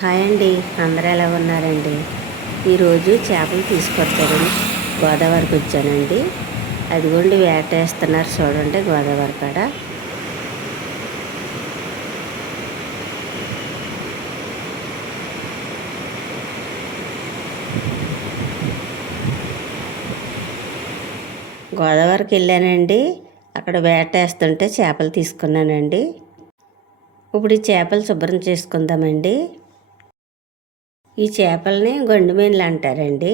Hi అండి. అందరూ ఎలా ఉన్నారండి? ఈరోజు చేపలు తీసుకొచ్చారండి గోదావరికి వచ్చానండి. అదిగోండి వేటేస్తున్నారు చూడండి గోదావరి కాడ. గోదావరికి వెళ్ళానండి. అక్కడ వేటేస్తుంటే చేపలు తీసుకున్నానండి. ఇప్పుడు ఈ చేపలు శుభ్రం చేసుకుందామండి. ఈ చేపల్ని గొండుమీన్లు అంటారండి.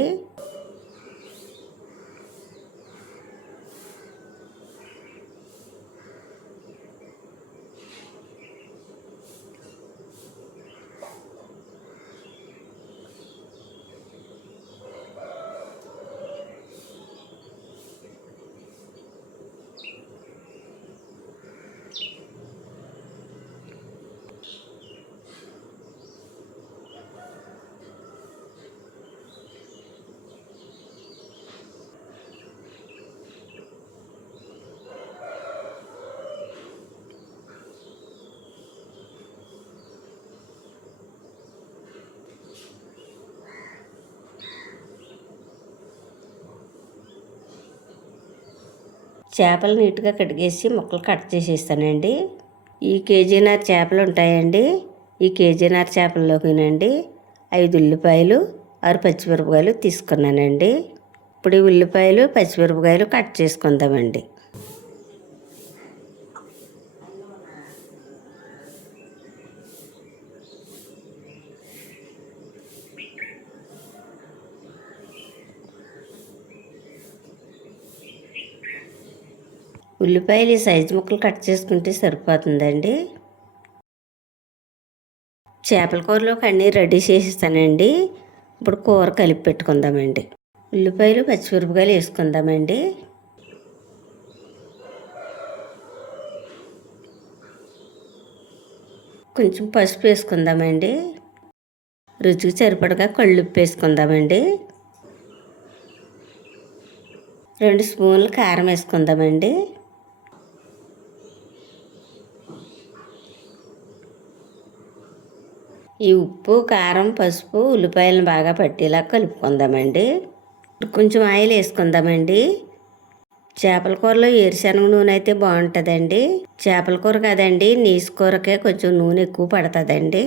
చేపలు నీట్గా కడిగేసి ముక్కలు కట్ చేసేస్తానండి. ఈ కేజీన్నర చేపలు ఉంటాయండి. ఈ కేజీన్నర చేపల్లోకినండి ఐదు ఉల్లిపాయలు ఆరు పచ్చిమిరపకాయలు తీసుకున్నానండి. ఇప్పుడు ఈ ఉల్లిపాయలు పచ్చిమిరపకాయలు కట్ చేసుకుందామండి. ఉల్లిపాయలు ఈ సైజు ముక్కలు కట్ చేసుకుంటే సరిపోతుందండి. చేపల కూరలోకి అన్నీ రెడీ చేసేస్తానండి. ఇప్పుడు కూర కలిపి పెట్టుకుందామండి. ఉల్లిపాయలు పచ్చిమిరపకాయలు వేసుకుందామండి. కొంచెం పసుపు వేసుకుందామండి. రుచికి సరిపడగా కళ్ళుప్పు వేసుకుందామండి. రెండు స్పూన్లు కారం వేసుకుందామండి. ఈ ఉప్పు కారం పసుపు ఉల్లిపాయలను బాగా పట్టేలా కలుపుకుందామండి. కొంచెం ఆయిల్ వేసుకుందామండి. చేపల కూరలో ఏరుశనగ నూనె అయితే బాగుంటుందండి. చేపల కూర కదండి నీసు కూరకే కొంచెం నూనె ఎక్కువ పడుతుందండి.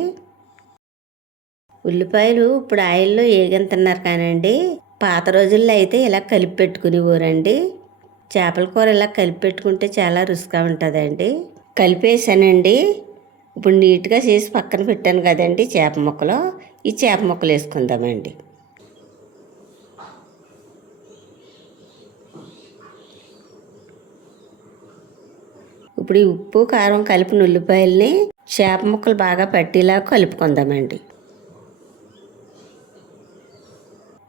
ఉల్లిపాయలు ఇప్పుడు ఆయిల్లో ఏగంతున్నారు కానండి పాత రోజుల్లో అయితే ఇలా కలిపి పెట్టుకునేవారండి చేపల కూర ఇలా కలిపి పెట్టుకుంటే చాలా రుచిగా ఉంటుందండి. కలిపేసానండి ఇప్పుడు నీట్గా చేసి పక్కన పెట్టాను కదండి చేప ముక్కలు. ఈ చేప ముక్కలు వేసుకుందామండి. ఇప్పుడు ఈ ఉప్పు కారం కలిపిన ఉల్లిపాయల్ని చేప ముక్కలు బాగా పట్టేలా కలుపుకుందామండి.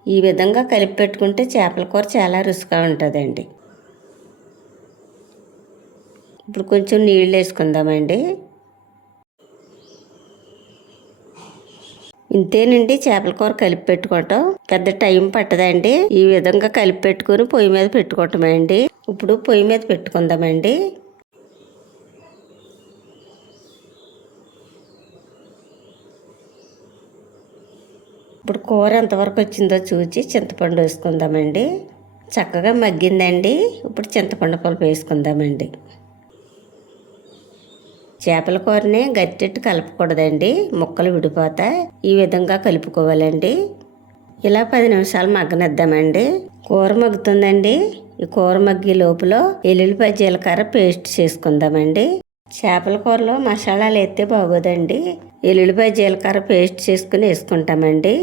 ఈ విధంగా కలిపి పెట్టుకుంటే చేపల కూర చాలా రుచిగా ఉంటుందండి. ఇప్పుడు కొంచెం నీళ్ళు వేసుకుందామండి. ఇంతేనండి చేపల కూర కలిపి పెట్టుకోవటం పెద్ద టైం పట్టదండి. ఈ విధంగా కలిపి పెట్టుకుని పొయ్యి మీద పెట్టుకోవటమే అండి ఇప్పుడు పొయ్యి మీద పెట్టుకుందామండి. ఇప్పుడు కూర ఎంతవరకు వచ్చిందో చూసి చింతపండు వేసుకుందామండి. చక్కగా మగ్గిందండి. ఇప్పుడు చింతపండు పులుపు వేసుకుందామండి. చేపల కూరని గట్టెట్టు కలపకూడదండి. ముక్కలు విడిపోతాయి. ఈ విధంగా కలుపుకోవాలండి. ఇలా పది నిమిషాలు మగ్గనిద్దామండి. కూర మగ్గుతుందండి. ఈ కూర మగ్గి లోపల ఎల్లుల్లిపాయ జీలకర్ర పేస్ట్ చేసుకుందామండి. చేపల కూరలో మసాలాలు ఎత్తే బాగోదండి. ఎల్లుల్లిపాయ జీలకర్ర పేస్ట్ చేసుకుని వేసుకుంటామండి.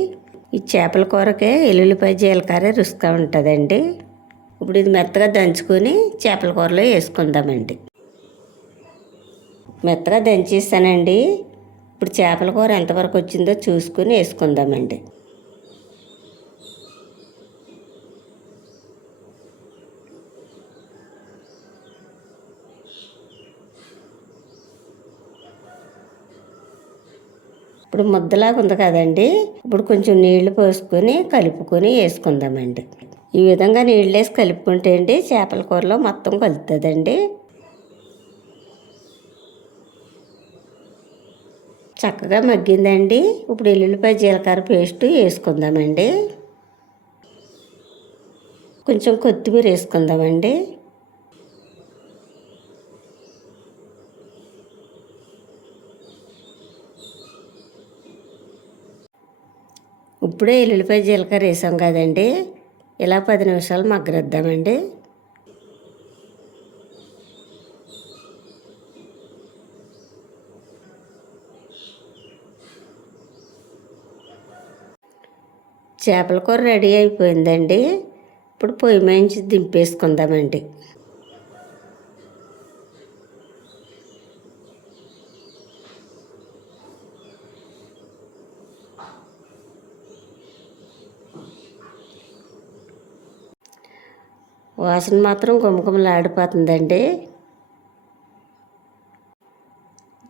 ఈ చేపల కూరకే ఎల్లుల్లిపాయ జీలకర్ర రుచిగా ఉంటుందండి. ఇప్పుడు ఇది మెత్తగా దంచుకొని చేపల కూరలో వేసుకుందామండి. మెత్తగా దంచేస్తానండి. ఇప్పుడు చేపల కూర ఎంతవరకు వచ్చిందో చూసుకుని వేసుకుందామండి. ఇప్పుడు ముద్దలాగా ఉంది కదండి. ఇప్పుడు కొంచెం నీళ్ళు పోసుకొని కలుపుకొని వేసుకుందామండి. ఈ విధంగా నీళ్ళు వేసి కలుపుకుంటే అండి చేపల కూరలో మొత్తం కలుతుందండి చక్కగా మగ్గిందండి. ఇప్పుడు ఎల్లుల్లిపాయ జీలకర్ర పేస్ట్ వేసుకుందామండి. కొంచెం కొత్తిమీర వేసుకుందామండి. ఇప్పుడే ఎల్లుల్లిపాయ జీలకర్ర వేసాం కదండి. ఇలా పది నిమిషాలు మగ్గరిద్దామండి చేపల కూర రెడీ అయిపోయిందండి. ఇప్పుడు పొయ్యి మేంచి దింపేసుకుందామండి. వాసన మాత్రం గుమగుమలాడిపోతుందండి.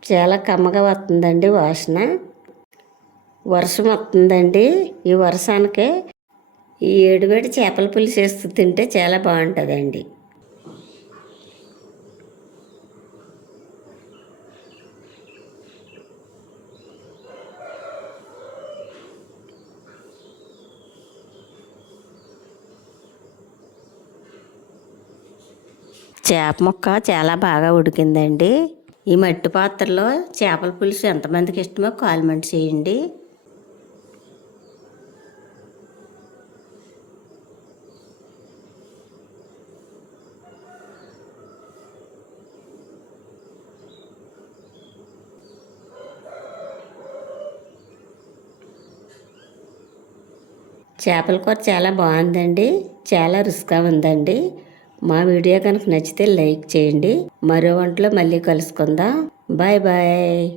చాలా కమ్మగా వస్తుందండి వాసన. వర్షం వస్తుందండి ఈ వర్షానికి ఈ ఏడువేడి చేపల పులుసు వేస్తూ తింటే చాలా బాగుంటుందండి. చేప ముక్క చాలా బాగా ఉడికిందండి. ఈ మట్టి పాత్రలో చేపల పులుసు ఎంతమందికి ఇష్టమో కాల్మెంట్ చేయండి. చేపల కూర చాలా బాగుందండి. చాలా రుచిగా ఉందండి. మా వీడియో కనుక నచ్చితే లైక్ చేయండి. మరో వంటలో మళ్ళీ కలుసుకుందాం. Bye bye.